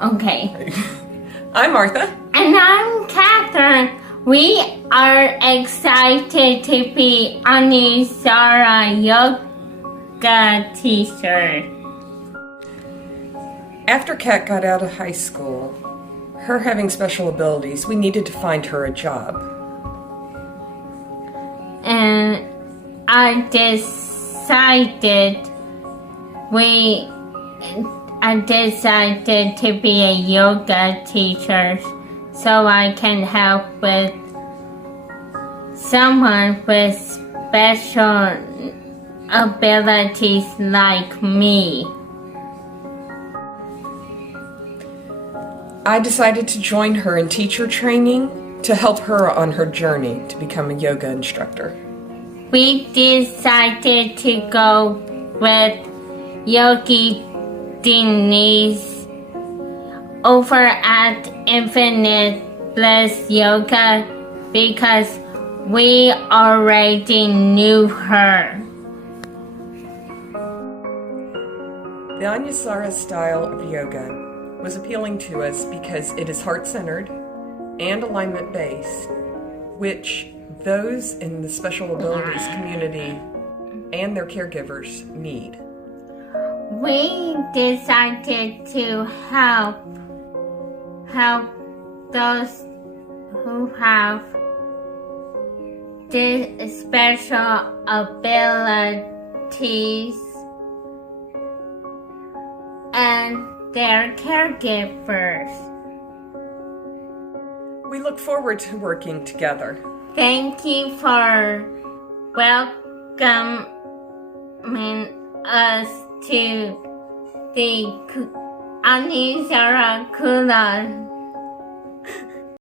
Okay. I'm Martha. And I'm Katherine. We are excited to be Anusara yoga teacher. After Kat got out of high school, her having special abilities, we needed to find her a job. And I decided to be a yoga teacher so I can help with someone with special abilities like me. I decided to join her in teacher training to help her on her journey to become a yoga instructor. We decided to go with Yogi Denise over at Infinite Bliss Yoga because we already knew her. The Anusara style of yoga was appealing to us because it is heart-centered and alignment-based, which those in the special abilities community and their caregivers need. We decided to help those who have special abilities and their caregivers. We look forward to working together. Thank you for welcoming us to the Anusara